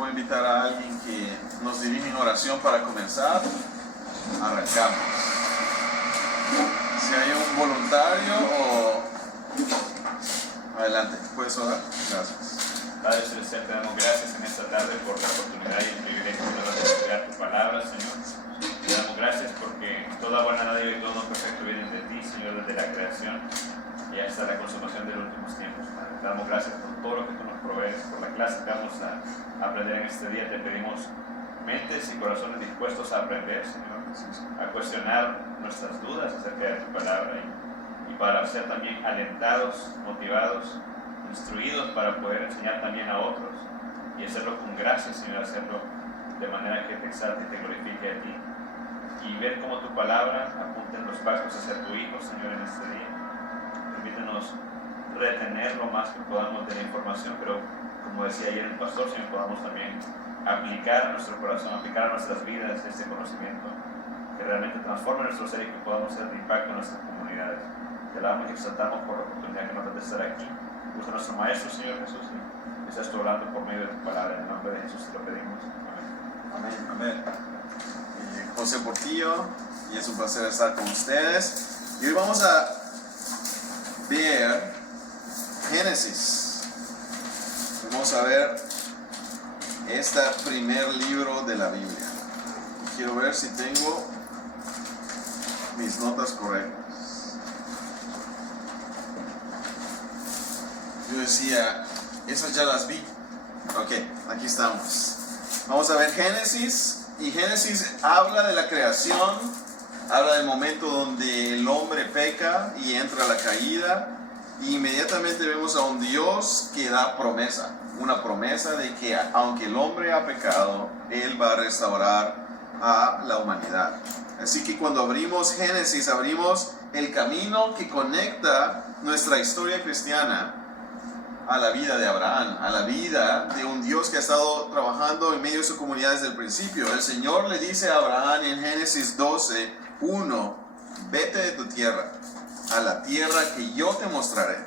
voy a invitar a alguien que nos dirija en oración para comenzar. Arrancamos. Si hay un voluntario o... Adelante, ¿puedes orar? Gracias. Padre Celestial, te damos gracias en esta tarde por la oportunidad y el privilegio de poder estudiar tu palabra, Señor. Te damos gracias porque toda buena dádiva y todo don perfecto vienen de ti, Señor, desde la creación y hasta la consumación de los últimos tiempos, Padre. Te damos gracias por todo lo que tú nos provees, por la clase que vamos a aprender en este día. Te pedimos mentes y corazones dispuestos a aprender, Señor, a cuestionar nuestras dudas acerca de tu palabra y para ser también alentados, motivados, instruidos para poder enseñar también a otros y hacerlo con gracia, Señor, hacerlo de manera que te exalte y te glorifique a ti y ver cómo tu palabra apunta en los pasos hacia tu Hijo, Señor, en este día. Permítenos retener lo más que podamos de la información, pero como decía ayer el pastor, Señor, podamos también aplicar a nuestro corazón, aplicar a nuestras vidas este conocimiento que realmente transforme nuestro ser y que podamos ser de impacto en nuestras comunidades. Te alabamos y exaltamos por la oportunidad que nos da de estar aquí. Usa nuestro Maestro, Señor Jesús, y estás tú hablando por medio de tu palabra. En el nombre de Jesús te lo pedimos. Amén. Amén. José Portillo, y es un placer estar con ustedes. Y hoy vamos a ver Génesis. Vamos a ver este primer libro de la Biblia. Quiero ver si tengo mis notas correctas. Yo decía, esas ya las vi. Ok, aquí estamos. Vamos a ver Génesis. Y Génesis habla de la creación, habla del momento donde el hombre peca y entra la caída. Y inmediatamente vemos a un Dios que da promesa. Una promesa de que aunque el hombre ha pecado, Él va a restaurar a la humanidad. Así que cuando abrimos Génesis, abrimos el camino que conecta nuestra historia cristiana a la vida de Abraham, a la vida de un Dios que ha estado trabajando en medio de su comunidad desde el principio. El Señor le dice a Abraham en Génesis 12:1, vete de tu tierra, a la tierra que yo te mostraré.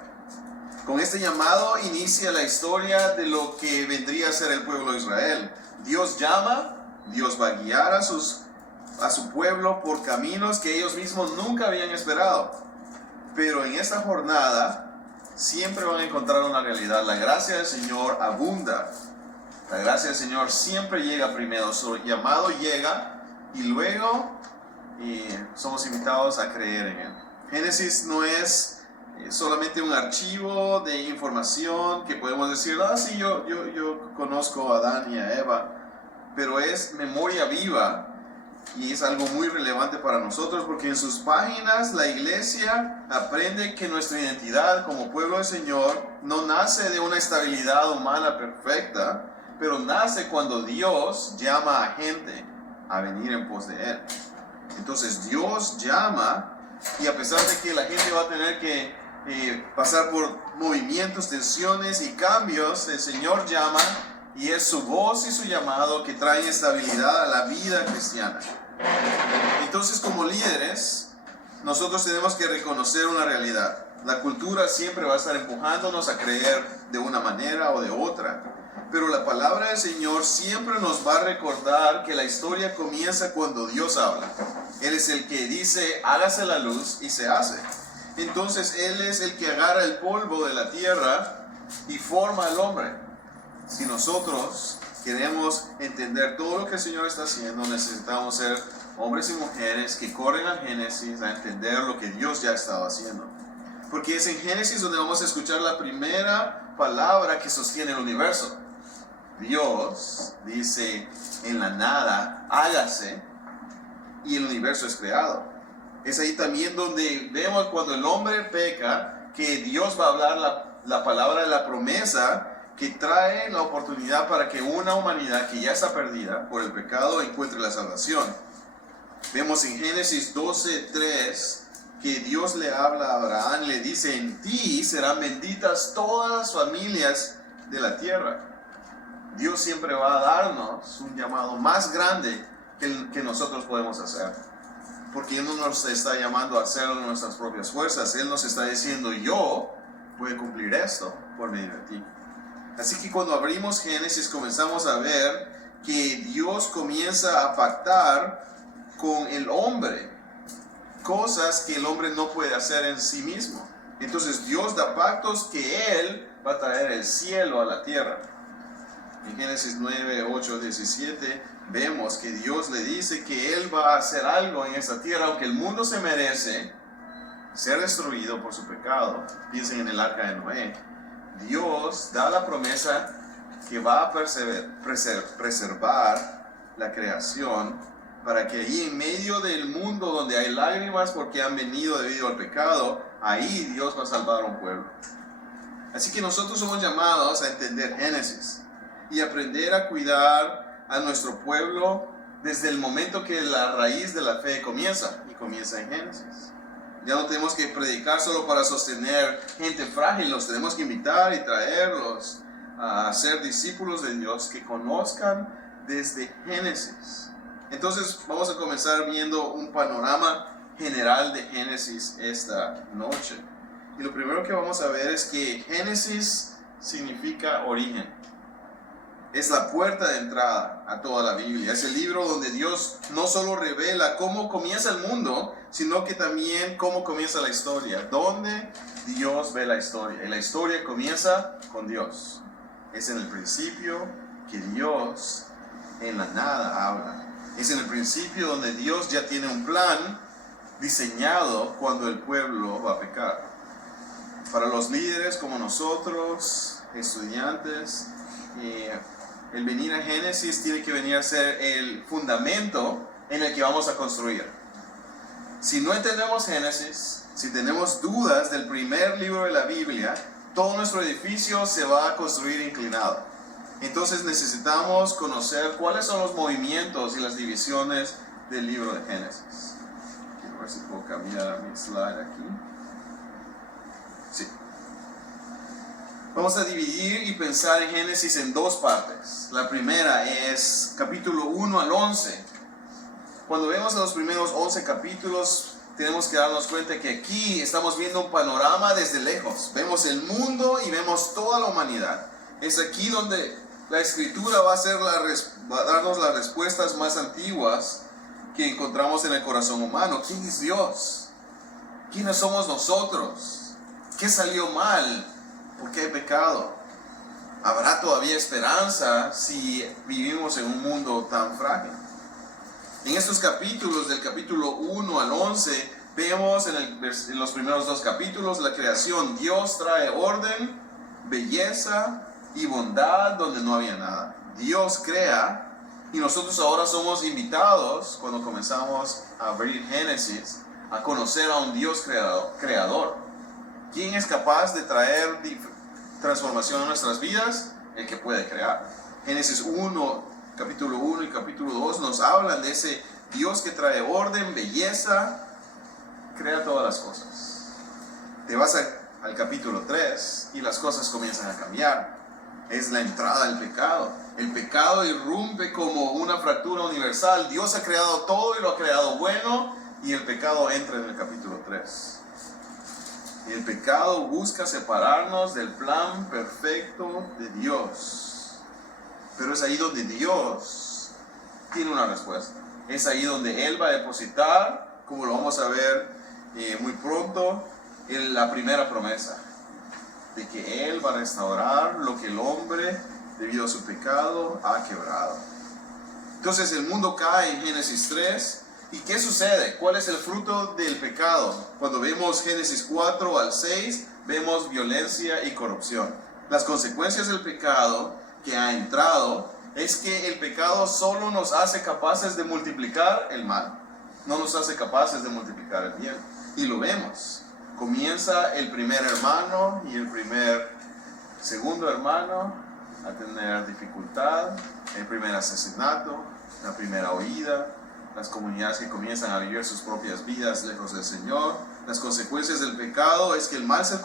Con este llamado inicia la historia de lo que vendría a ser el pueblo de Israel. Dios llama, Dios va a guiar a su pueblo por caminos que ellos mismos nunca habían esperado. Pero en esta jornada siempre van a encontrar una realidad. La gracia del Señor abunda. La gracia del Señor siempre llega primero. Su llamado llega y luego somos invitados a creer en Él. Génesis no es solamente un archivo de información que podemos decir, sí, yo conozco a Adán y a Eva, pero es memoria viva. Y es algo muy relevante para nosotros porque en sus páginas la iglesia aprende que nuestra identidad como pueblo del Señor no nace de una estabilidad humana perfecta, pero nace cuando Dios llama a gente a venir en pos de Él. Entonces Dios llama y a pesar de que la gente va a tener que pasar por movimientos, tensiones y cambios, el Señor llama y es su voz y su llamado que traen estabilidad a la vida cristiana. Entonces, como líderes, nosotros tenemos que reconocer una realidad. La cultura siempre va a estar empujándonos a creer de una manera o de otra. Pero la palabra del Señor siempre nos va a recordar que la historia comienza cuando Dios habla. Él es el que dice, hágase la luz y se hace. Entonces, Él es el que agarra el polvo de la tierra y forma al hombre. Si nosotros queremos entender todo lo que el Señor está haciendo, necesitamos ser hombres y mujeres que corren a Génesis a entender lo que Dios ya estaba haciendo. Porque es en Génesis donde vamos a escuchar la primera palabra que sostiene el universo. Dios dice en la nada, hágase, y el universo es creado. Es ahí también donde vemos cuando el hombre peca, que Dios va a hablar la palabra de la promesa que trae la oportunidad para que una humanidad que ya está perdida por el pecado encuentre la salvación. Vemos en Génesis 12:3 que Dios le habla a Abraham, le dice, en ti serán benditas todas las familias de la tierra. Dios siempre va a darnos un llamado más grande que el que nosotros podemos hacer. Porque Él no nos está llamando a hacerlo en nuestras propias fuerzas. Él nos está diciendo, yo voy a cumplir esto por medio de ti. Así que cuando abrimos Génesis comenzamos a ver que Dios comienza a pactar con el hombre cosas que el hombre no puede hacer en sí mismo. Entonces Dios da pactos que Él va a traer el cielo a la tierra. En Génesis 9, 8, 17 vemos que Dios le dice que Él va a hacer algo en esta tierra, aunque el mundo se merece ser destruido por su pecado. Piensen en el arca de Noé. Dios da la promesa que va a preservar la creación para que ahí en medio del mundo donde hay lágrimas porque han venido debido al pecado, ahí Dios va a salvar a un pueblo. Así que nosotros somos llamados a entender Génesis y aprender a cuidar a nuestro pueblo desde el momento que la raíz de la fe comienza, y comienza en Génesis. Ya no tenemos que predicar solo para sostener gente frágil, los tenemos que invitar y traerlos a ser discípulos de Dios que conozcan desde Génesis. Entonces vamos a comenzar viendo un panorama general de Génesis esta noche. Y lo primero que vamos a ver es que Génesis significa origen. Es la puerta de entrada a toda la Biblia. Es el libro donde Dios no solo revela cómo comienza el mundo, sino que también cómo comienza la historia. Dónde Dios ve la historia. Y la historia comienza con Dios. Es en el principio que Dios en la nada habla. Es en el principio donde Dios ya tiene un plan diseñado cuando el pueblo va a pecar. Para los líderes como nosotros, estudiantes, el venir a Génesis tiene que venir a ser el fundamento en el que vamos a construir. Si no entendemos Génesis, si tenemos dudas del primer libro de la Biblia, todo nuestro edificio se va a construir inclinado. Entonces necesitamos conocer cuáles son los movimientos y las divisiones del libro de Génesis. Quiero ver si puedo cambiar mi slide aquí. Sí. Vamos a dividir y pensar en Génesis en dos partes. La primera es capítulo 1 al 11. Cuando vemos los primeros 11 capítulos, tenemos que darnos cuenta que aquí estamos viendo un panorama desde lejos. Vemos el mundo y vemos toda la humanidad. Es aquí donde la Escritura va a darnos las respuestas más antiguas que encontramos en el corazón humano. ¿Quién es Dios? ¿Quiénes somos nosotros? ¿Qué salió mal? ¿Por qué hay pecado? ¿Habrá todavía esperanza si vivimos en un mundo tan frágil? En estos capítulos, del capítulo 1 al 11, vemos en los primeros dos capítulos la creación. Dios trae orden, belleza y bondad donde no había nada. Dios crea y nosotros ahora somos invitados, cuando comenzamos a abrir Génesis, a conocer a un Dios creador. ¿Quién es capaz de traer transformación a nuestras vidas? El que puede crear. Génesis 1, capítulo 1 y capítulo 2 nos hablan de ese Dios que trae orden, belleza, crea todas las cosas. Te vas al capítulo 3 y las cosas comienzan a cambiar. Es la entrada del pecado. El pecado irrumpe como una fractura universal. Dios ha creado todo y lo ha creado bueno, y el pecado entra en el capítulo 3. Y el pecado busca separarnos del plan perfecto de Dios. Pero es ahí donde Dios tiene una respuesta. Es ahí donde Él va a depositar, como lo vamos a ver muy pronto, la primera promesa. De que Él va a restaurar lo que el hombre, debido a su pecado, ha quebrado. Entonces el mundo cae en Génesis 3. ¿Y qué sucede? ¿Cuál es el fruto del pecado? Cuando vemos Génesis 4 al 6, vemos violencia y corrupción. Las consecuencias del pecado que ha entrado es que el pecado solo nos hace capaces de multiplicar el mal. No nos hace capaces de multiplicar el bien. Y lo vemos. Comienza el primer hermano y el segundo hermano a tener dificultad, el primer asesinato, la primera huida, las comunidades que comienzan a vivir sus propias vidas lejos del Señor. Las consecuencias del pecado es que el mal se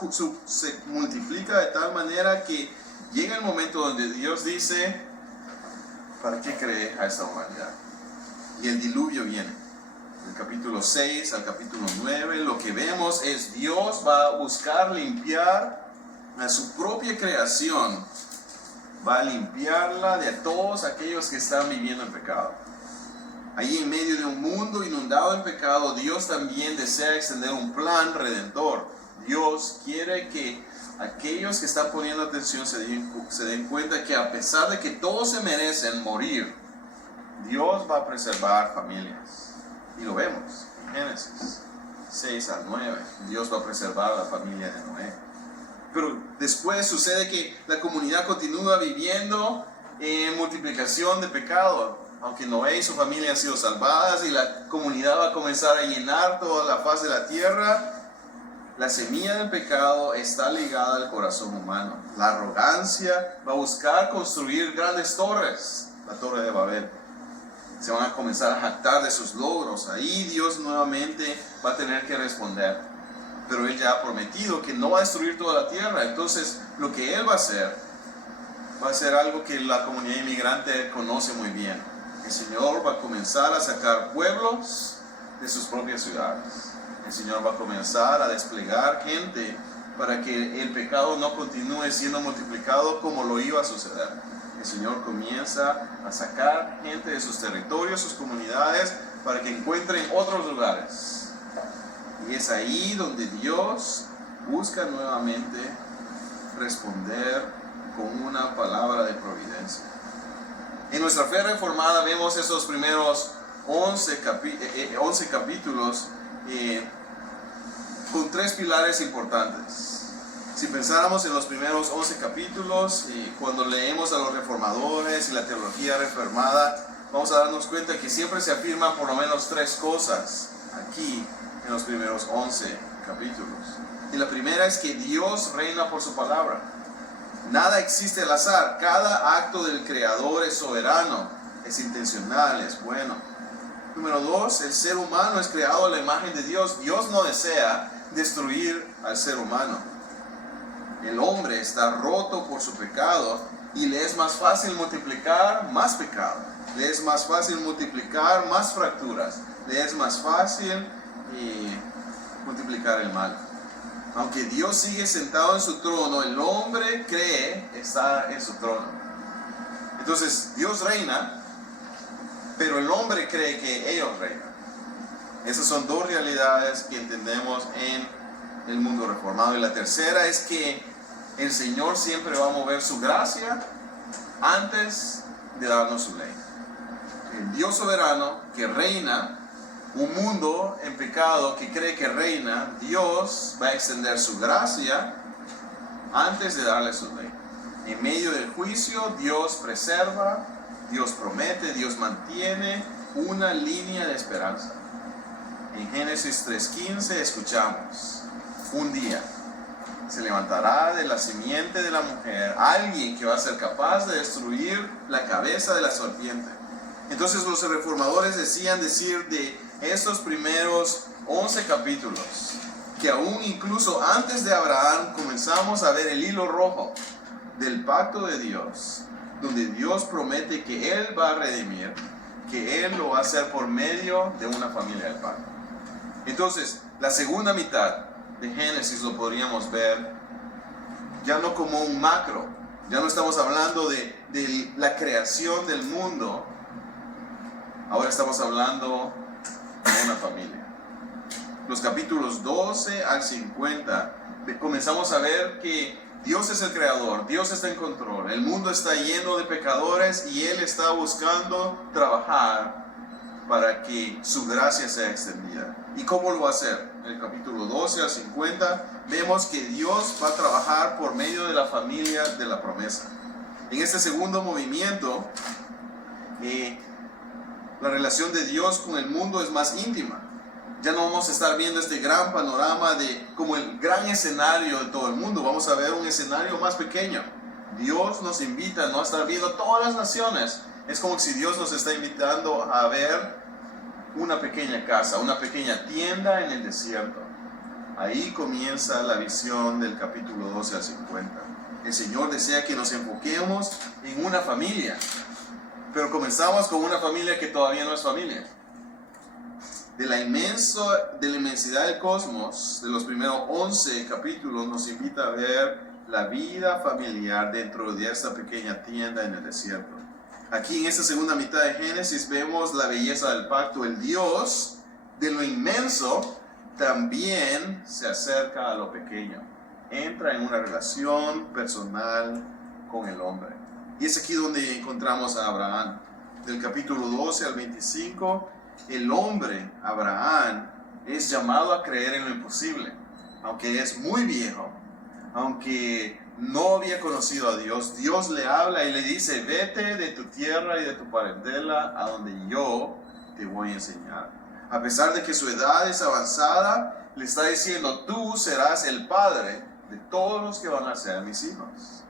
multiplica de tal manera que llega el momento donde Dios dice, ¿para qué creé a esta humanidad? Y el diluvio viene. Del capítulo 6 al capítulo 9, lo que vemos es Dios va a buscar limpiar a su propia creación va a limpiarla de todos aquellos que están viviendo en pecado. Ahí en medio de un mundo inundado en pecado, Dios también desea extender un plan redentor. Dios quiere que aquellos que están poniendo atención se den cuenta que a pesar de que todos se merecen morir, Dios va a preservar familias. Y lo vemos en Génesis 6 al 9. Dios va a preservar la familia de Noé. Pero después sucede que la comunidad continúa viviendo en multiplicación de pecado. Aunque Noé y su familia han sido salvadas y la comunidad va a comenzar a llenar toda la faz de la tierra, la semilla del pecado está ligada al corazón humano. La arrogancia va a buscar construir grandes torres, la torre de Babel. Se van a comenzar a jactar de sus logros. Ahí Dios nuevamente va a tener que responder. Pero Él ya ha prometido que no va a destruir toda la tierra. Entonces, lo que Él va a hacer algo que la comunidad inmigrante conoce muy bien. El Señor va a comenzar a sacar pueblos de sus propias ciudades. El Señor va a comenzar a desplegar gente para que el pecado no continúe siendo multiplicado como lo iba a suceder. El Señor comienza a sacar gente de sus territorios, sus comunidades, para que encuentren otros lugares. Y es ahí donde Dios busca nuevamente responder con una palabra de providencia. En nuestra fe reformada vemos esos primeros 11 capítulos con tres pilares importantes. Si pensáramos en los primeros 11 capítulos, cuando leemos a los reformadores y la teología reformada, vamos a darnos cuenta que siempre se afirman por lo menos tres cosas aquí en los primeros 11 capítulos. Y la primera es que Dios reina por su palabra. Nada existe al azar. Cada acto del Creador es soberano, es intencional, es bueno. Número 2, el ser humano es creado a la imagen de Dios. Dios no desea destruir al ser humano. El hombre está roto por su pecado y le es más fácil multiplicar más pecado. Le es más fácil multiplicar más fracturas. Le es más fácil multiplicar el mal. Aunque Dios sigue sentado en su trono, el hombre cree estar en su trono. Entonces, Dios reina, pero el hombre cree que ellos reinan. Esas son dos realidades que entendemos en el mundo reformado. Y la tercera es que el Señor siempre va a mover su gracia antes de darnos su ley. El Dios soberano que reina, un mundo en pecado que cree que reina, Dios va a extender su gracia antes de darle su ley. En medio del juicio, Dios preserva, Dios promete, Dios mantiene una línea de esperanza. En Génesis 3:15 escuchamos: un día se levantará de la simiente de la mujer alguien que va a ser capaz de destruir la cabeza de la serpiente. Entonces los reformadores decían decir de estos primeros 11 capítulos que aún incluso antes de Abraham comenzamos a ver el hilo rojo del pacto de Dios, donde Dios promete que Él va a redimir, que Él lo va a hacer por medio de una familia del pacto. Entonces, la segunda mitad de Génesis lo podríamos ver ya no como un macro, ya no estamos hablando de la creación del mundo, ahora estamos hablando de una familia. Los capítulos 12 al 50 comenzamos a ver que Dios es el creador, Dios está en control, el mundo está lleno de pecadores y Él está buscando trabajar para que su gracia sea extendida. ¿Y cómo lo va a hacer? En el capítulo 12 al 50 vemos que Dios va a trabajar por medio de la familia de la promesa. En este segundo movimiento, la relación de Dios con el mundo es más íntima. Ya no vamos a estar viendo este gran panorama de como el gran escenario de todo el mundo. Vamos a ver un escenario más pequeño. Dios nos invita a no estar viendo todas las naciones. Es como si Dios nos está invitando a ver una pequeña casa, una pequeña tienda en el desierto. Ahí comienza la visión del capítulo 12 al 50. El Señor desea que nos enfoquemos en una familia. Pero comenzamos con una familia que todavía no es familia. De la inmensidad del cosmos, de los primeros 11 capítulos, nos invita a ver la vida familiar dentro de esta pequeña tienda en el desierto. Aquí en esta segunda mitad de Génesis vemos la belleza del pacto. El Dios de lo inmenso también se acerca a lo pequeño. Entra en una relación personal con el hombre. Y es aquí donde encontramos a Abraham. Del capítulo 12 al 25, el hombre, Abraham, es llamado a creer en lo imposible. Aunque es muy viejo, aunque no había conocido a Dios, Dios le habla y le dice: vete de tu tierra y de tu parentela a donde yo te voy a enseñar. A pesar de que su edad es avanzada, le está diciendo: tú serás el padre de todos los que van a ser mis hijos.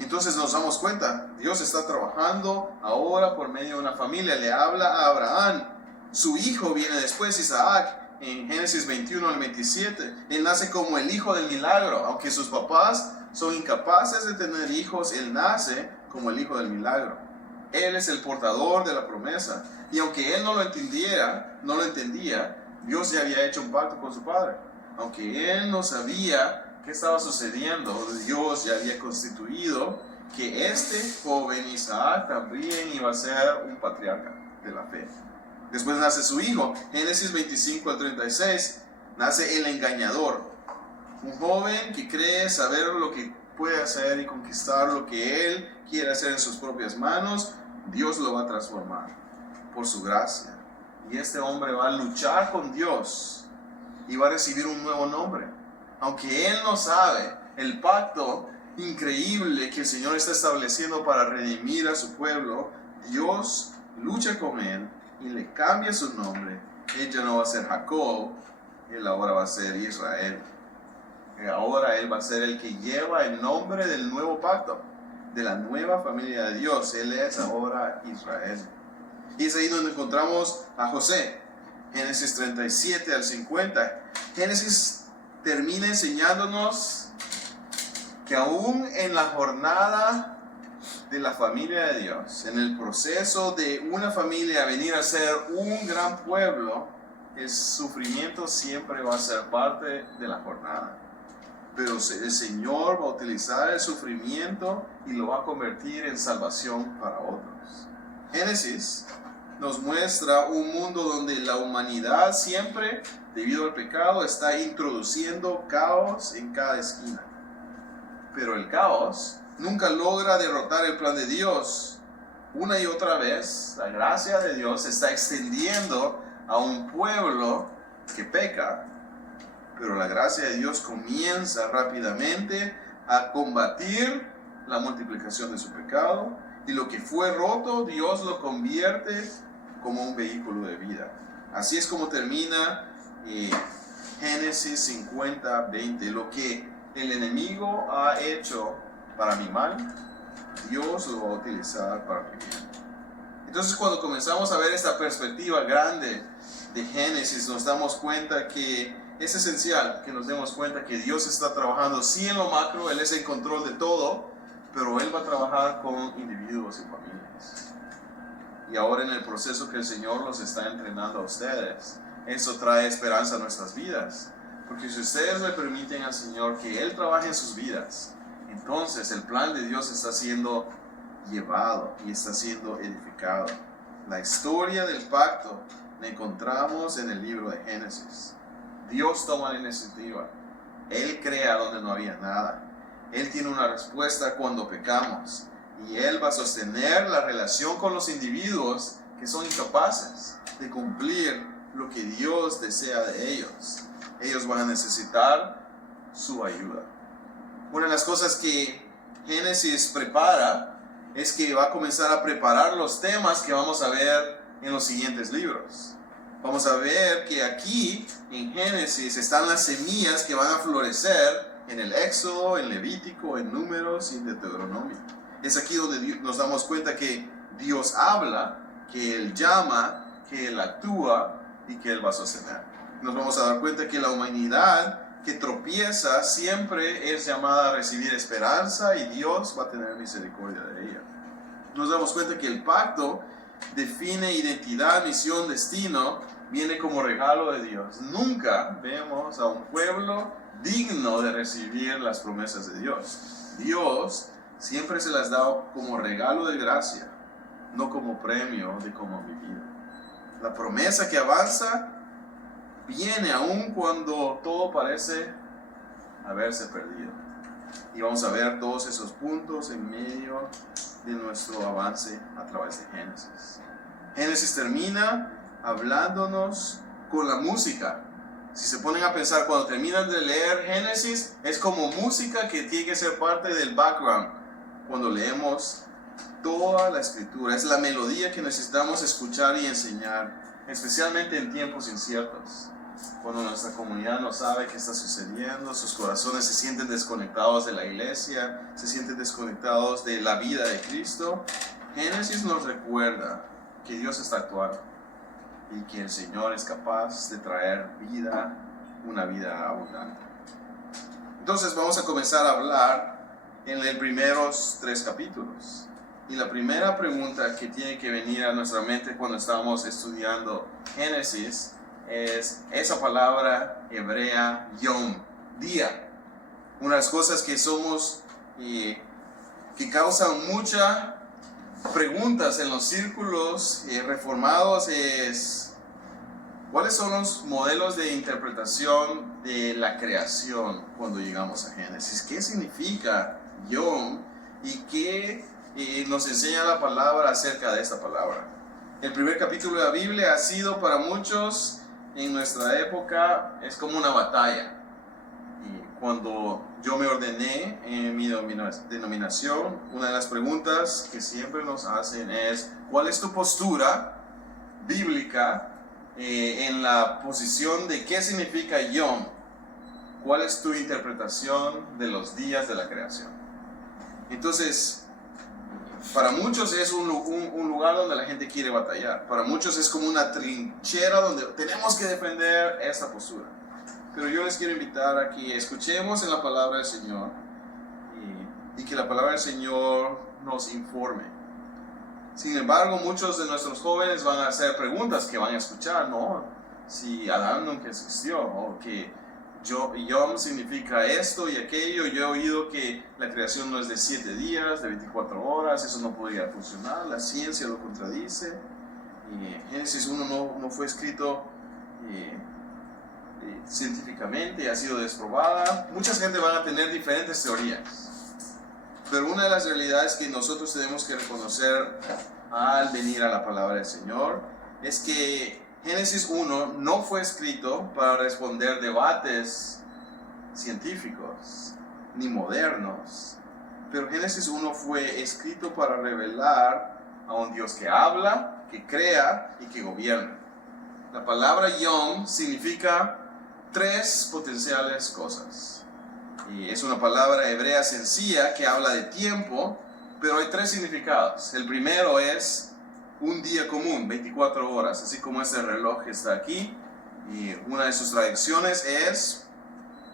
Entonces nos damos cuenta, Dios está trabajando ahora por medio de una familia. Le habla a Abraham, su hijo viene después, Isaac. En Génesis 21 al 27, él nace como el hijo del milagro. Aunque sus papás son incapaces de tener hijos, él nace como el hijo del milagro. Él es el portador de la promesa. Y aunque él no lo entendía, Dios ya había hecho un pacto con su padre. Aunque él no sabía qué estaba sucediendo, Dios ya había constituido que este joven Isaac también iba a ser un patriarca de la fe. Después nace su hijo. Génesis 25 al 36, nace el engañador. Un joven que cree saber lo que puede hacer y conquistar lo que él quiere hacer en sus propias manos. Dios lo va a transformar por su gracia. Y este hombre va a luchar con Dios y va a recibir un nuevo nombre. Aunque él no sabe el pacto increíble que el Señor está estableciendo para redimir a su pueblo, Dios lucha con él y le cambia su nombre. Él ya no va a ser Jacob, él ahora va a ser Israel. Y ahora él va a ser el que lleva el nombre del nuevo pacto, de la nueva familia de Dios. Él es ahora Israel. Y es ahí donde encontramos a José. Génesis 37 al 50. Génesis termina enseñándonos que aún en la jornada de la familia de Dios, en el proceso de una familia venir a ser un gran pueblo, el sufrimiento siempre va a ser parte de la jornada. Pero el Señor va a utilizar el sufrimiento y lo va a convertir en salvación para otros. Génesis nos muestra un mundo donde la humanidad siempre, debido al pecado, está introduciendo caos en cada esquina. Pero el caos nunca logra derrotar el plan de Dios. Una y otra vez, la gracia de Dios se está extendiendo a un pueblo que peca, pero la gracia de Dios comienza rápidamente a combatir la multiplicación de su pecado, y lo que fue roto, Dios lo convierte como un vehículo de vida. Así es como termina Génesis 50:20. Lo que el enemigo ha hecho para mi mal, Dios lo va a utilizar para mi bien. Entonces, cuando comenzamos a ver esta perspectiva grande de Génesis, nos damos cuenta que es esencial que nos demos cuenta que Dios está trabajando sí en lo macro. Él es el control de todo, pero Él va a trabajar con individuos y familias. Y ahora en el proceso que el Señor los está entrenando a ustedes, eso trae esperanza a nuestras vidas. Porque si ustedes le permiten al Señor que Él trabaje en sus vidas, entonces el plan de Dios está siendo llevado y está siendo edificado. La historia del pacto la encontramos en el libro de Génesis. Dios toma la iniciativa. Él crea donde no había nada. Él tiene una respuesta cuando pecamos. Y Él va a sostener la relación con los individuos que son incapaces de cumplir lo que Dios desea de ellos. Ellos van a necesitar su ayuda. Una de las cosas que Génesis prepara es que va a comenzar a preparar los temas que vamos a ver en los siguientes libros. Vamos a ver que aquí en Génesis están las semillas que van a florecer en el Éxodo, en Levítico, en Números y en Deuteronomio. Es aquí donde nos damos cuenta que Dios habla, que Él llama, que Él actúa y que Él va a sostener. Nos vamos a dar cuenta que la humanidad que tropieza siempre es llamada a recibir esperanza, y Dios va a tener misericordia de ella. Nos damos cuenta que el pacto define identidad, misión, destino, viene como regalo de Dios. Nunca vemos a un pueblo digno de recibir las promesas de Dios. Dios siempre se las da como regalo de gracia, no como premio de cómo han vivido. La promesa que avanza viene aún cuando todo parece haberse perdido. Y vamos a ver todos esos puntos en medio de nuestro avance a través de Génesis. Génesis termina hablándonos con la música. Si se ponen a pensar, cuando terminan de leer Génesis, es como música que tiene que ser parte del background. Cuando leemos toda la escritura, es la melodía que necesitamos escuchar y enseñar, especialmente en tiempos inciertos. Cuando nuestra comunidad no sabe qué está sucediendo, sus corazones se sienten desconectados de la iglesia, se sienten desconectados de la vida de Cristo. Génesis nos recuerda que Dios está actuando y que el Señor es capaz de traer vida, una vida abundante. Entonces vamos a comenzar a hablar en los primeros 3 capítulos. Y la primera pregunta que tiene que venir a nuestra mente cuando estamos estudiando Génesis es esa palabra hebrea yom, día. Una de las cosas que somos que causan muchas preguntas en los círculos reformados es ¿cuáles son los modelos de interpretación de la creación cuando llegamos a Génesis? ¿Qué significa yom y qué nos enseña la palabra acerca de esta palabra? El primer capítulo de la Biblia ha sido para muchos en nuestra época es como una batalla. Y cuando yo me ordené en mi denominación, una de las preguntas que siempre nos hacen es ¿cuál es tu postura bíblica en la posición de qué significa Yom? ¿Cuál es tu interpretación de los días de la creación? Entonces, para muchos es un lugar donde la gente quiere batallar. Para muchos es como una trinchera donde tenemos que defender esta postura. Pero yo les quiero invitar a que escuchemos en la palabra del Señor y que la palabra del Señor nos informe. Sin embargo, muchos de nuestros jóvenes van a hacer preguntas que van a escuchar, ¿no? Si Adán nunca existió, o que Yom significa esto y aquello. Yo he oído que la creación no es de 7 días, de 24 horas, eso no podría funcionar, la ciencia lo contradice. Génesis 1 no fue escrito científicamente, ha sido desprobada. Mucha gente van a tener diferentes teorías, pero una de las realidades que nosotros tenemos que reconocer al venir a la palabra del Señor es que Génesis 1 no fue escrito para responder debates científicos ni modernos, pero Génesis 1 fue escrito para revelar a un Dios que habla, que crea y que gobierna. La palabra Yom significa 3 potenciales cosas. Y es una palabra hebrea sencilla que habla de tiempo, pero hay 3 significados. El primero es un día común, 24 horas, así como este reloj que está aquí. Y una de sus traducciones es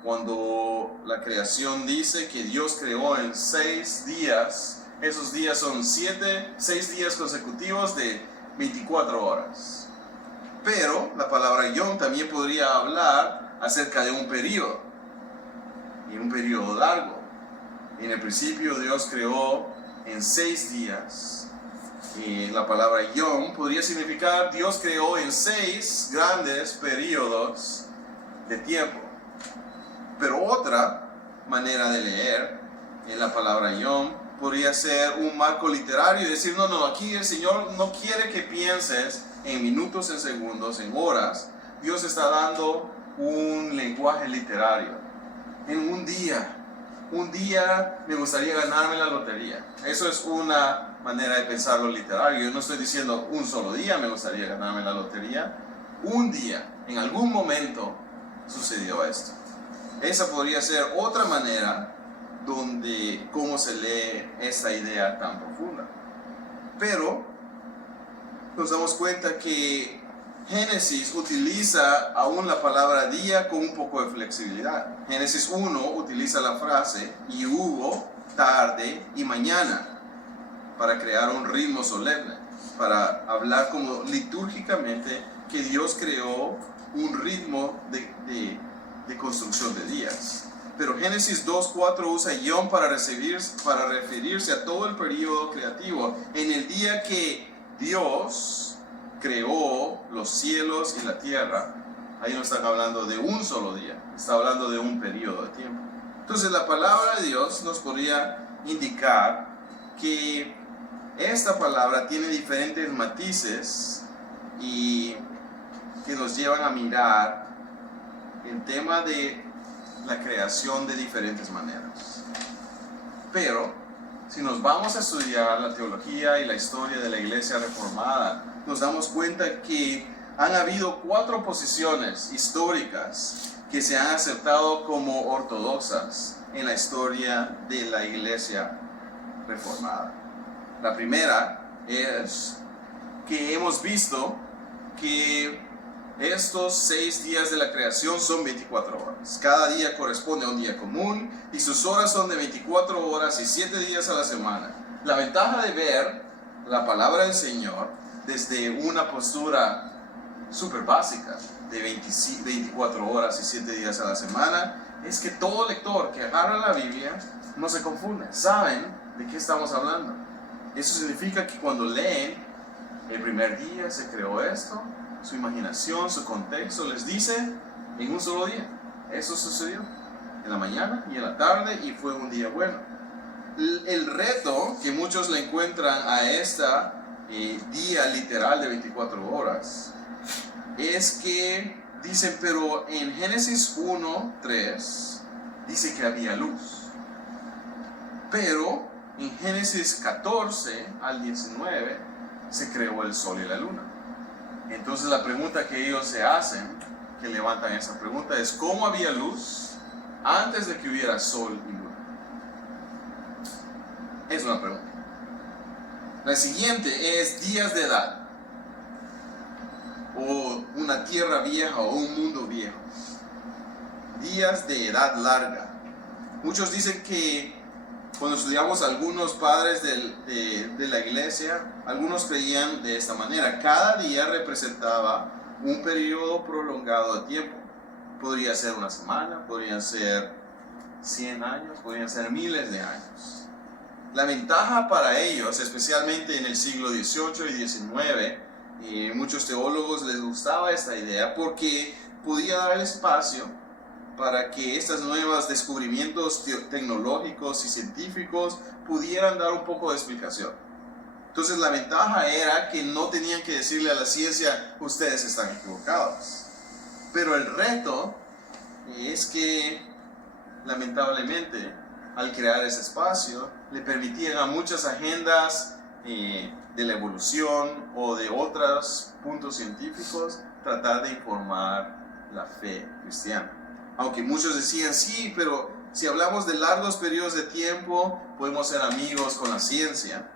cuando la creación dice que Dios creó en 6 días. Esos días son 6 días consecutivos de 24 horas. Pero la palabra Yom también podría hablar acerca de un periodo, y un periodo largo. En el principio Dios creó en 6 días. Y la palabra Yom podría significar Dios creó en 6 grandes periodos de tiempo. Pero otra manera de leer en la palabra Yom podría ser un marco literario y decir, no, aquí el Señor no quiere que pienses en minutos, en segundos, en horas. Dios está dando un lenguaje literario. En un día me gustaría ganarme la lotería. Eso es una manera de pensar lo literario. Yo no estoy diciendo un solo día me gustaría ganarme la lotería. Un día, en algún momento sucedió esto. Esa podría ser otra manera donde cómo se lee esta idea tan profunda. Pero nos damos cuenta que Génesis utiliza aún la palabra día con un poco de flexibilidad. Génesis 1 utiliza la frase y hubo, tarde y mañana para crear un ritmo solemne, para hablar como litúrgicamente que Dios creó un ritmo de construcción de días. Pero Génesis 2:4 usa yom para referirse a todo el periodo creativo. En el día que Dios creó los cielos y la tierra, ahí no están hablando de un solo día, está hablando de un periodo de tiempo. Entonces la palabra de Dios nos podría indicar que esta palabra tiene diferentes matices y que nos llevan a mirar el tema de la creación de diferentes maneras. Pero si nos vamos a estudiar la teología y la historia de la iglesia reformada, nos damos cuenta que han habido 4 posiciones históricas que se han aceptado como ortodoxas en la historia de la iglesia reformada. La primera es que hemos visto que estos 6 días de la creación son 24 horas. Cada día corresponde a un día común y sus horas son de 24 horas y 7 días a la semana. La ventaja de ver la palabra del Señor desde una postura súper básica de 24 horas y 7 días a la semana es que todo lector que agarra la Biblia no se confunde, saben de qué estamos hablando. Eso significa que cuando leen el primer día se creó esto, su imaginación, su contexto les dice en un solo día. Eso sucedió en la mañana y en la tarde y fue un día bueno. El reto que muchos le encuentran a esta día literal de 24 horas es que dicen, pero en Génesis 1:3 dice que había luz, pero en Génesis 14 al 19 se creó el sol y la luna. Entonces la pregunta que ellos se hacen, que levantan esa pregunta, es ¿cómo había luz antes de que hubiera sol y luna? Es una pregunta. La siguiente es días de edad, o una tierra vieja o un mundo viejo. Días de edad larga. Muchos dicen que cuando estudiamos algunos padres de la iglesia, algunos creían de esta manera. Cada día representaba un periodo prolongado de tiempo. Podría ser una semana, podrían ser 100 años, podrían ser miles de años. La ventaja para ellos, especialmente en el siglo XVIII y XIX, y muchos teólogos les gustaba esta idea porque podía dar espacio para que estos nuevos descubrimientos tecnológicos y científicos pudieran dar un poco de explicación. Entonces la ventaja era que no tenían que decirle a la ciencia, ustedes están equivocados. Pero el reto es que, lamentablemente, al crear ese espacio, le permitían a muchas agendas de la evolución o de otros puntos científicos tratar de informar la fe cristiana. Aunque muchos decían, sí, pero si hablamos de largos periodos de tiempo, podemos ser amigos con la ciencia.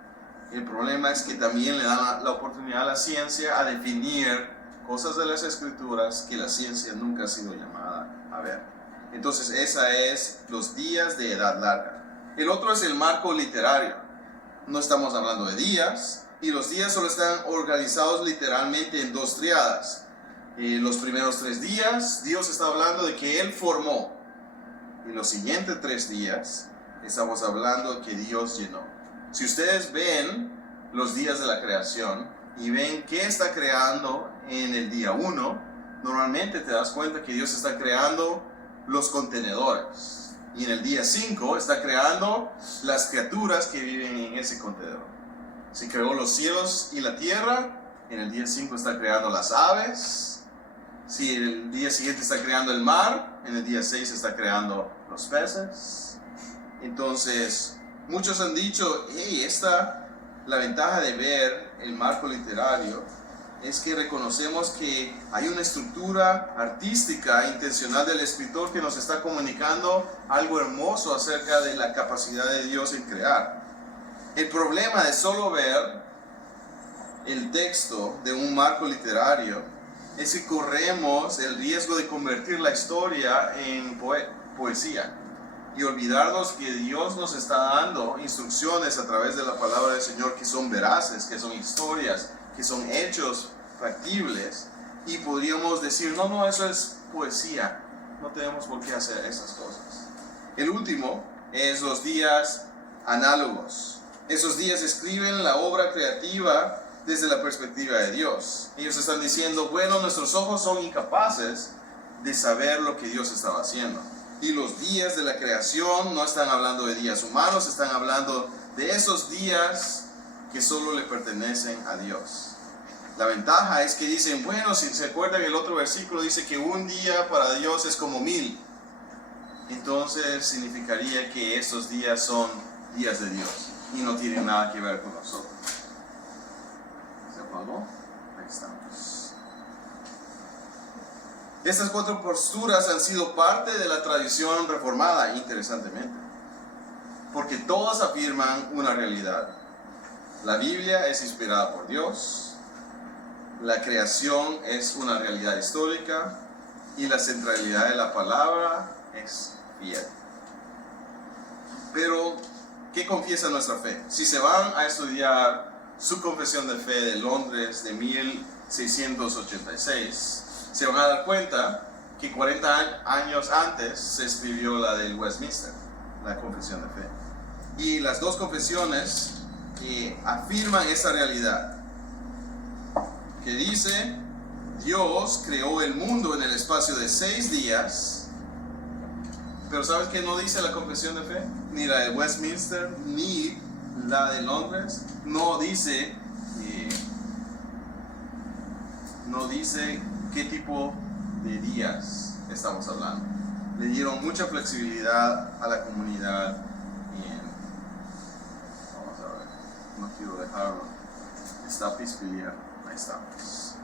El problema es que también le dan la oportunidad a la ciencia a definir cosas de las escrituras que la ciencia nunca ha sido llamada a ver. Entonces, esa es los días de edad larga. El otro es el marco literario. No estamos hablando de días, y los días solo están organizados literalmente en 2 triadas. Los primeros 3 días, Dios está hablando de que Él formó. Y los siguientes 3 días, estamos hablando de que Dios llenó. Si ustedes ven los días de la creación y ven qué está creando en el día 1, normalmente te das cuenta que Dios está creando los contenedores. Y en el día 5 está creando las criaturas que viven en ese contenedor. Se creó los cielos y la tierra, en el día 5 está creando las aves. Si el día siguiente está creando el mar, en el día 6 está creando los peces. Entonces, muchos han dicho, hey, la ventaja de ver el marco literario es que reconocemos que hay una estructura artística intencional del escritor que nos está comunicando algo hermoso acerca de la capacidad de Dios en crear. El problema de solo ver el texto de un marco literario es que corremos el riesgo de convertir la historia en poesía y olvidarnos que Dios nos está dando instrucciones a través de la palabra del Señor que son veraces, que son historias, que son hechos factibles, y podríamos decir, no, eso es poesía. No tenemos por qué hacer esas cosas. El último es los días análogos. Esos días escriben la obra creativa desde la perspectiva de Dios. Ellos están diciendo, bueno, nuestros ojos son incapaces de saber lo que Dios estaba haciendo. Y los días de la creación no están hablando de días humanos, están hablando de esos días que solo le pertenecen a Dios. La ventaja es que dicen, bueno, si se acuerdan, el otro versículo dice que un día para Dios es como 1000. Entonces significaría que esos días son días de Dios y no tienen nada que ver con nosotros. ¿Se apagó? Ahí estamos. Estas 4 posturas han sido parte de la tradición reformada, interesantemente, porque todas afirman una realidad. La Biblia es inspirada por Dios. La creación es una realidad histórica y la centralidad de la palabra es fiel. Pero, ¿qué confiesa nuestra fe? Si se van a estudiar su confesión de fe de Londres de 1686, se van a dar cuenta que 40 años antes se escribió la del Westminster, la confesión de fe. Y las dos confesiones afirman esa realidad, que dice, Dios creó el mundo en el espacio de 6 días, pero ¿sabes qué no dice la confesión de fe? Ni la de Westminster, ni la de Londres, no dice qué tipo de días estamos hablando. Le dieron mucha flexibilidad a la comunidad. Vamos a ver, no quiero dejarlo, está pispiliando. Ahí estamos.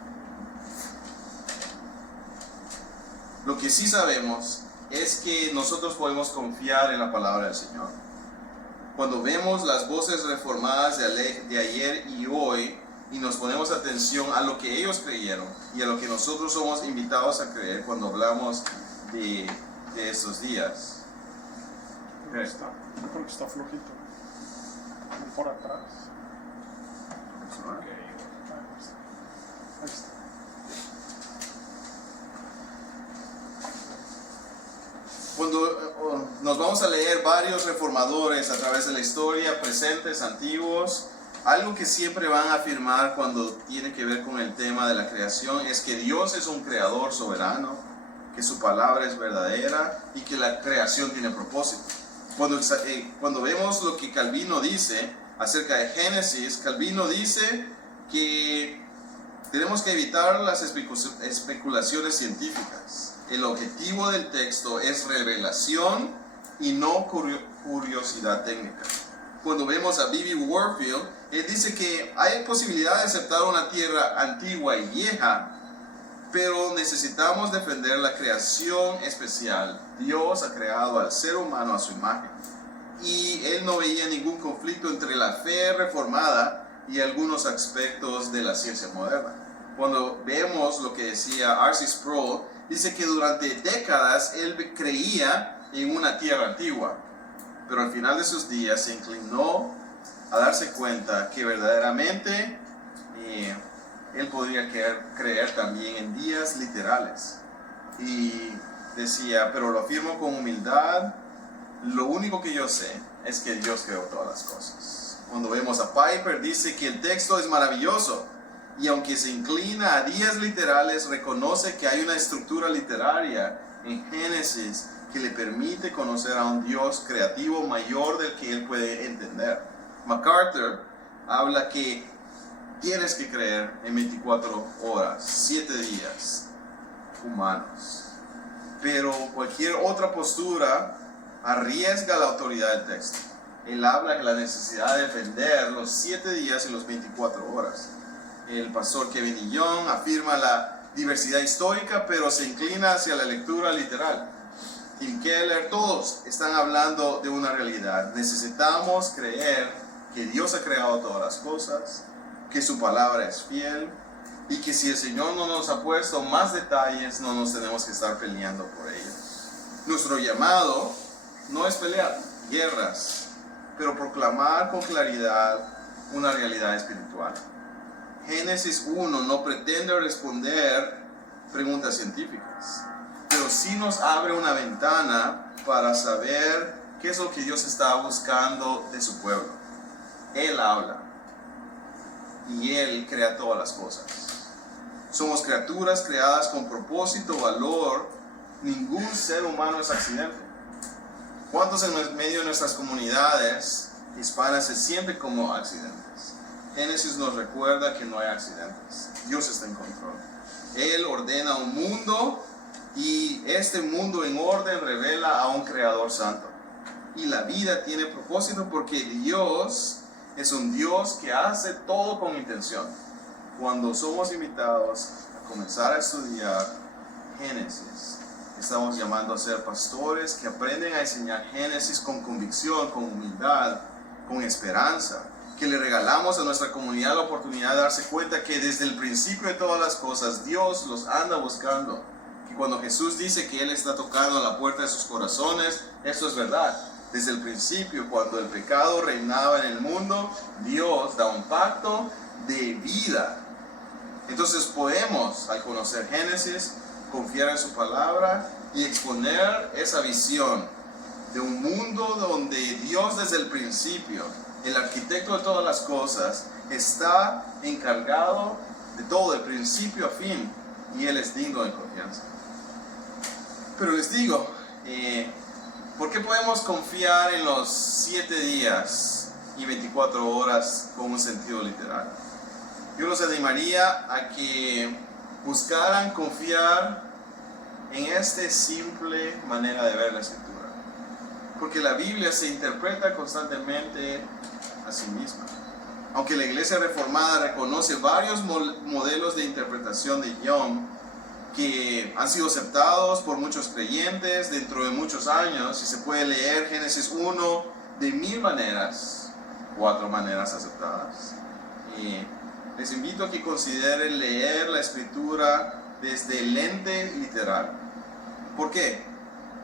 Lo que sí sabemos es que nosotros podemos confiar en la palabra del Señor. Cuando vemos las voces reformadas de ayer y hoy y nos ponemos atención a lo que ellos creyeron y a lo que nosotros somos invitados a creer cuando hablamos de esos días. Yo creo que está flojito. Por atrás. Ahí está. Cuando nos vamos a leer varios reformadores a través de la historia, presentes, antiguos, algo que siempre van a afirmar cuando tiene que ver con el tema de la creación es que Dios es un creador soberano, que su palabra es verdadera y que la creación tiene propósito. Cuando vemos lo que Calvino dice acerca de Génesis, Calvino dice que tenemos que evitar las especulaciones científicas. El objetivo del texto es revelación y no curiosidad técnica. Cuando vemos a B.B. Warfield, él dice que hay posibilidad de aceptar una tierra antigua y vieja, pero necesitamos defender la creación especial. Dios ha creado al ser humano a su imagen. Y él no veía ningún conflicto entre la fe reformada y algunos aspectos de la ciencia moderna. Cuando vemos lo que decía R.C. Sproul, dice que durante décadas él creía en una tierra antigua, pero al final de sus días se inclinó a darse cuenta que verdaderamente él podría creer también en días literales. Y decía, pero lo afirmo con humildad, lo único que yo sé es que Dios creó todas las cosas. Cuando vemos a Piper, dice que el texto es maravilloso, y aunque se inclina a días literales, reconoce que hay una estructura literaria en Génesis que le permite conocer a un Dios creativo mayor del que él puede entender. MacArthur habla que tienes que creer en 24 horas, 7 días humanos. Pero cualquier otra postura arriesga la autoridad del texto. Él habla de la necesidad de defender los 7 días y los 24 horas. El pastor Kevin Young afirma la diversidad histórica, pero se inclina hacia la lectura literal. Tim Keller, todos están hablando de una realidad. Necesitamos creer que Dios ha creado todas las cosas, que su palabra es fiel y que si el Señor no nos ha puesto más detalles, no nos tenemos que estar peleando por ellos. Nuestro llamado no es pelear guerras, pero proclamar con claridad una realidad espiritual. Génesis 1 no pretende responder preguntas científicas, pero pero sí nos abre una ventana para saber qué es lo que Dios está buscando de su pueblo. Él habla y Él crea todas las cosas. Somos criaturas creadas con propósito, valor. Ningún ser humano es accidente. ¿Cuántos en medio de nuestras comunidades hispanas se sienten como accidentes? Génesis nos recuerda que no hay accidentes. Dios está en control. Él ordena un mundo y este mundo en orden revela a un creador santo. Y la vida tiene propósito porque Dios es un Dios que hace todo con intención. Cuando somos invitados a comenzar a estudiar Génesis, estamos llamando a ser pastores que aprenden a enseñar Génesis con convicción, con humildad, con esperanza, que le regalamos a nuestra comunidad la oportunidad de darse cuenta que desde el principio de todas las cosas Dios los anda buscando. Y cuando Jesús dice que Él está tocando a la puerta de sus corazones, esto es verdad. Desde el principio, cuando el pecado reinaba en el mundo, Dios da un pacto de vida. Entonces podemos, al conocer Génesis, confiar en su palabra y exponer esa visión de un mundo donde Dios desde el principio, el arquitecto de todas las cosas, está encargado de todo, de principio a fin, y Él es digno de confianza. Pero les digo, ¿por qué podemos confiar en los 7 días y 24 horas con un sentido literal? Yo los animaría a que buscaran confiar en esta simple manera de ver la Escritura. Porque la Biblia se interpreta constantemente a sí misma. Aunque la Iglesia Reformada reconoce varios modelos de interpretación de Yom que han sido aceptados por muchos creyentes dentro de muchos años, y se puede leer Génesis 1 de 1000 maneras, 4 maneras aceptadas. Les invito a que consideren leer la Escritura desde el lente literal. ¿Por qué?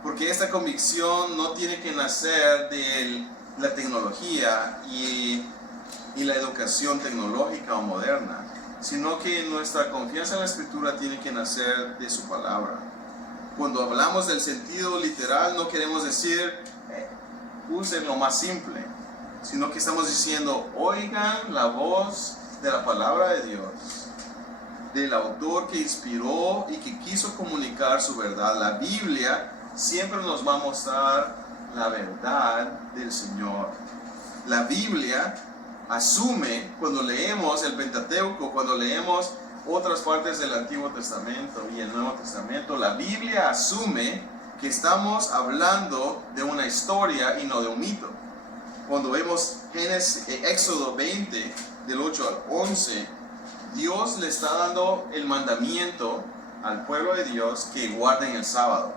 Porque esta convicción no tiene que nacer de la tecnología y la educación tecnológica o moderna, sino que nuestra confianza en la Escritura tiene que nacer de su palabra. Cuando hablamos del sentido literal, no queremos decir usen lo más simple, sino que estamos diciendo oigan la voz de la palabra de Dios, del autor que inspiró y que quiso comunicar su verdad. La Biblia siempre nos va a mostrar la verdad del Señor. La Biblia asume, cuando leemos el Pentateuco, cuando leemos otras partes del Antiguo Testamento y el Nuevo Testamento, la Biblia asume que estamos hablando de una historia y no de un mito. Cuando vemos Éxodo 20, del 8 al 11, Dios le está dando el mandamiento al pueblo de Dios que guarden el sábado.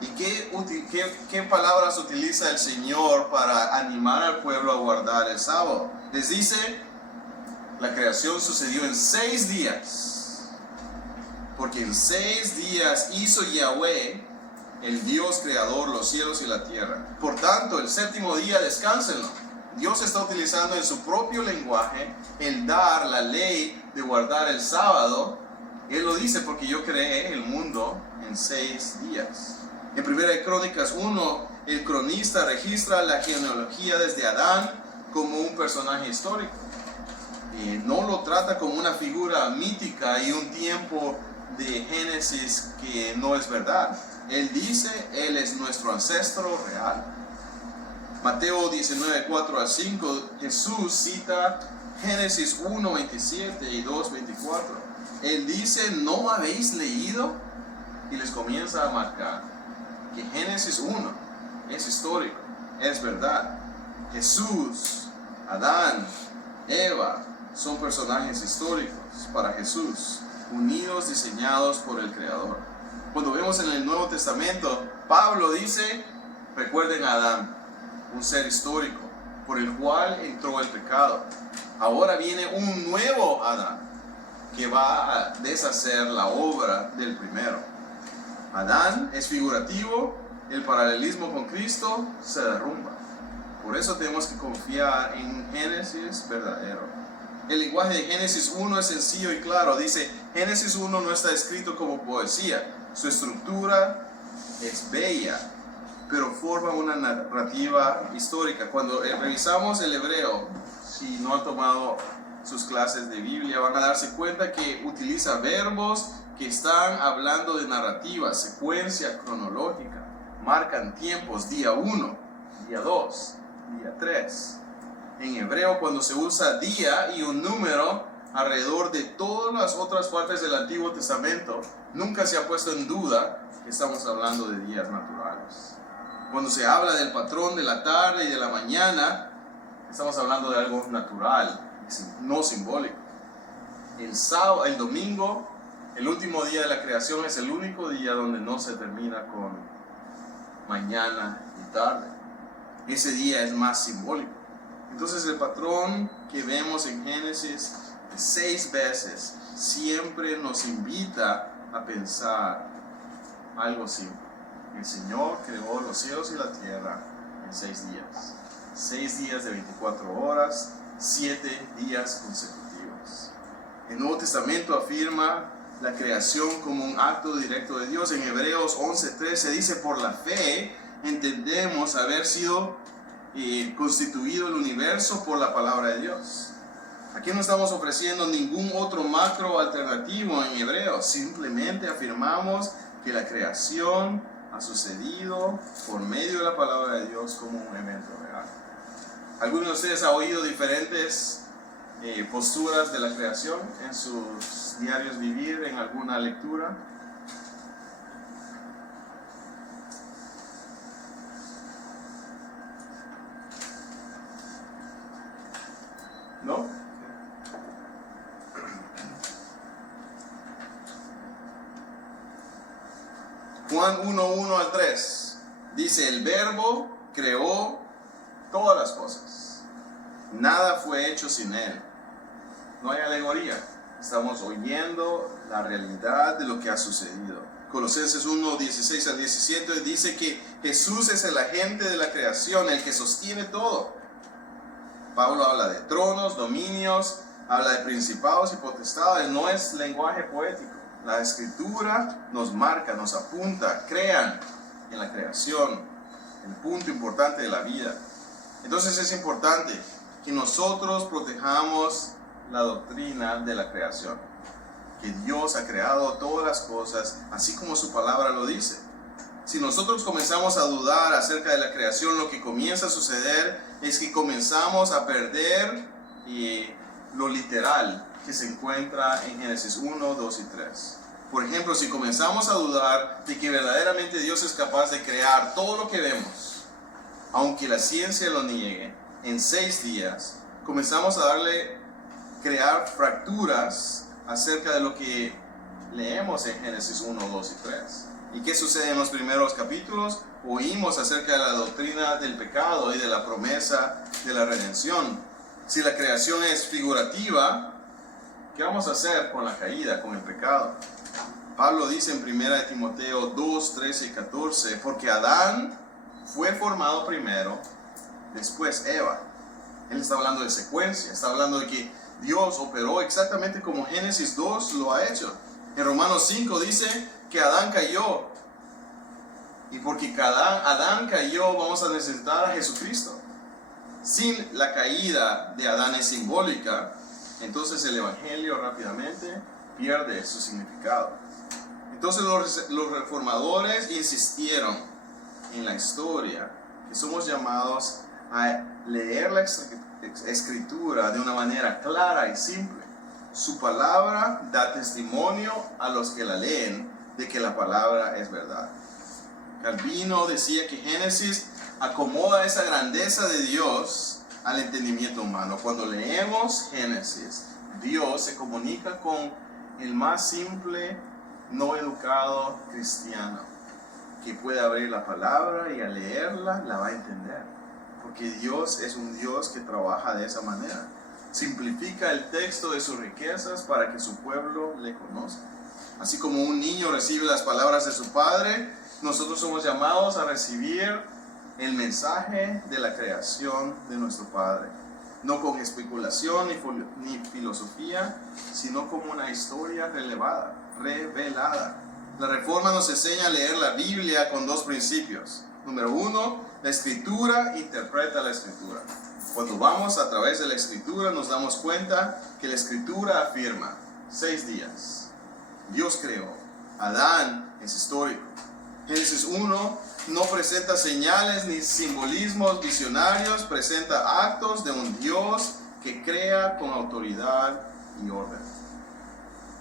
¿Y qué palabras utiliza el Señor para animar al pueblo a guardar el sábado? Les dice, la creación sucedió en 6 días. Porque en 6 días hizo Yahweh, el Dios creador, los cielos y la tierra. Por tanto, el 7º día descánsenlo. Dios está utilizando en su propio lenguaje el dar la ley de guardar el sábado. Él lo dice porque yo creé el mundo en 6 días. En 1 Crónicas 1, el cronista registra la genealogía desde Adán como un personaje histórico. No lo trata como una figura mítica y un tiempo de Génesis que no es verdad. Él dice, Él es nuestro ancestro real. Mateo 19, 4 a 5, Jesús cita Génesis 1, 27 y 2, 24. Él dice, ¿no habéis leído? Y les comienza a marcar que Génesis 1 es histórico, es verdad. Jesús, Adán, Eva son personajes históricos para Jesús, unidos, diseñados por el Creador. Cuando vemos en el Nuevo Testamento, Pablo dice, recuerden a Adán, un ser histórico por el cual entró el pecado. Ahora viene un nuevo Adán que va a deshacer la obra del primero. Adán es figurativo, el paralelismo con Cristo se derrumba. Por eso tenemos que confiar en un Génesis verdadero. El lenguaje de Génesis 1 es sencillo y claro. Dice, Génesis 1 no está escrito como poesía. Su estructura es bella, pero forma una narrativa histórica. Cuando revisamos el hebreo, si no han tomado sus clases de Biblia, van a darse cuenta que utiliza verbos que están hablando de narrativa, secuencia cronológica. Marcan tiempos, día 1, día 2, día 3. En hebreo, cuando se usa día y un número alrededor de todas las otras partes del Antiguo Testamento, nunca se ha puesto en duda que estamos hablando de días naturales. Cuando se habla del patrón de la tarde y de la mañana, estamos hablando de algo natural, no simbólico. El domingo, el último día de la creación, es el único día donde no se termina con mañana y tarde. Ese día es más simbólico. Entonces el patrón que vemos en Génesis 6 veces siempre nos invita a pensar algo simple. El Señor creó los cielos y la tierra en 6 días. 6 días de 24 horas, 7 días consecutivos. El Nuevo Testamento afirma la creación como un acto directo de Dios. En Hebreos 11:3 se dice: por la fe entendemos haber sido constituido el universo por la palabra de Dios. Aquí no estamos ofreciendo ningún otro macro alternativo en Hebreos. Simplemente afirmamos que la creación ha sucedido por medio de la palabra de Dios como un evento real. ¿Alguno de ustedes ha oído diferentes posturas de la creación en sus diarios vivir, en alguna lectura? ¿No? Juan 1:1 al 3 dice: el Verbo creó todas las cosas. Nada fue hecho sin él. No hay alegoría. Estamos oyendo la realidad de lo que ha sucedido. Colosenses 1:16 al 17 dice que Jesús es el agente de la creación, el que sostiene todo. Pablo habla de tronos, dominios, habla de principados y potestades. No es lenguaje poético. La escritura nos marca, nos apunta: crean en la creación, el punto importante de la vida. Entonces es importante que nosotros protejamos la doctrina de la creación, que Dios ha creado todas las cosas así como su palabra lo dice. Si nosotros comenzamos a dudar acerca de la creación, lo que comienza a suceder es que comenzamos a perder lo literal que se encuentra en Génesis 1, 2 y 3. Por ejemplo, si comenzamos a dudar de que verdaderamente Dios es capaz de crear todo lo que vemos, aunque la ciencia lo niegue, en 6 días, comenzamos a crear fracturas acerca de lo que leemos en Génesis 1, 2 y 3. ¿Y qué sucede en los primeros capítulos? Oímos acerca de la doctrina del pecado y de la promesa de la redención. Si la creación es figurativa, ¿qué vamos a hacer con la caída, con el pecado? Pablo dice en 1 Timoteo 2, 13 y 14: porque Adán fue formado primero, después Eva. Él está hablando de secuencia, está hablando de que Dios operó exactamente como Génesis 2 lo ha hecho. En Romanos 5 dice que Adán cayó, y porque Adán cayó, vamos a necesitar a Jesucristo. Sin la caída de Adán es simbólica, entonces el Evangelio rápidamente pierde su significado. Entonces los reformadores insistieron en la historia que somos llamados a leer la Escritura de una manera clara y simple. Su palabra da testimonio a los que la leen de que la palabra es verdad. Calvino decía que Génesis acomoda esa grandeza de Dios al entendimiento humano. Cuando leemos Génesis, Dios se comunica con el más simple, no educado cristiano, que puede abrir la palabra y al leerla la va a entender. Porque Dios es un Dios que trabaja de esa manera. Simplifica el texto de sus riquezas para que su pueblo le conozca. Así como un niño recibe las palabras de su padre, nosotros somos llamados a recibir el mensaje de la creación de nuestro Padre. No con especulación ni filosofía, sino como una historia revelada. La Reforma nos enseña a leer la Biblia con dos principios. Número uno, la Escritura interpreta la Escritura. Cuando vamos a través de la Escritura nos damos cuenta que la Escritura afirma 6 días. Dios creó. Adán es histórico. Génesis 1 no presenta señales ni simbolismos visionarios, presenta actos de un Dios que crea con autoridad y orden.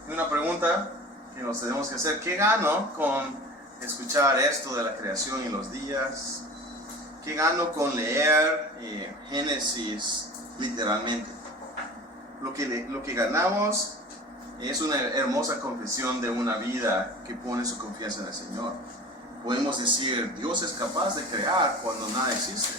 Y una pregunta que nos tenemos que hacer: ¿qué gano con escuchar esto de la creación y los días? ¿Qué gano con leer Génesis literalmente? Lo que ganamos es una hermosa confesión de una vida que pone su confianza en el Señor. Podemos decir, Dios es capaz de crear cuando nada existe.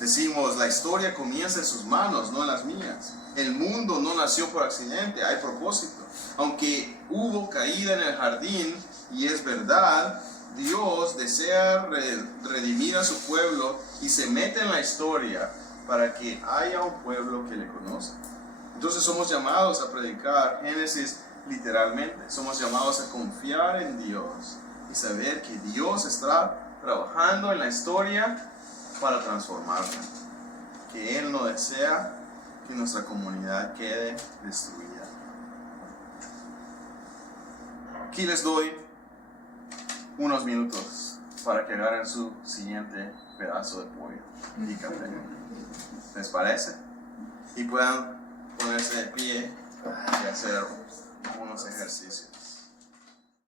Decimos, la historia comienza en sus manos, no en las mías. El mundo no nació por accidente, hay propósito. Aunque hubo caída en el jardín, y es verdad, Dios desea redimir a su pueblo y se mete en la historia para que haya un pueblo que le conozca. Entonces somos llamados a predicar Génesis literalmente. Somos llamados a confiar en Dios y saber que Dios está trabajando en la historia para transformarla. Que Él no desea que nuestra comunidad quede destruida. Aquí les doy unos minutos para que agarren su siguiente pedazo de pollo y café. ¿Les parece? Y puedan ponerse de pie y hacer unos ejercicios.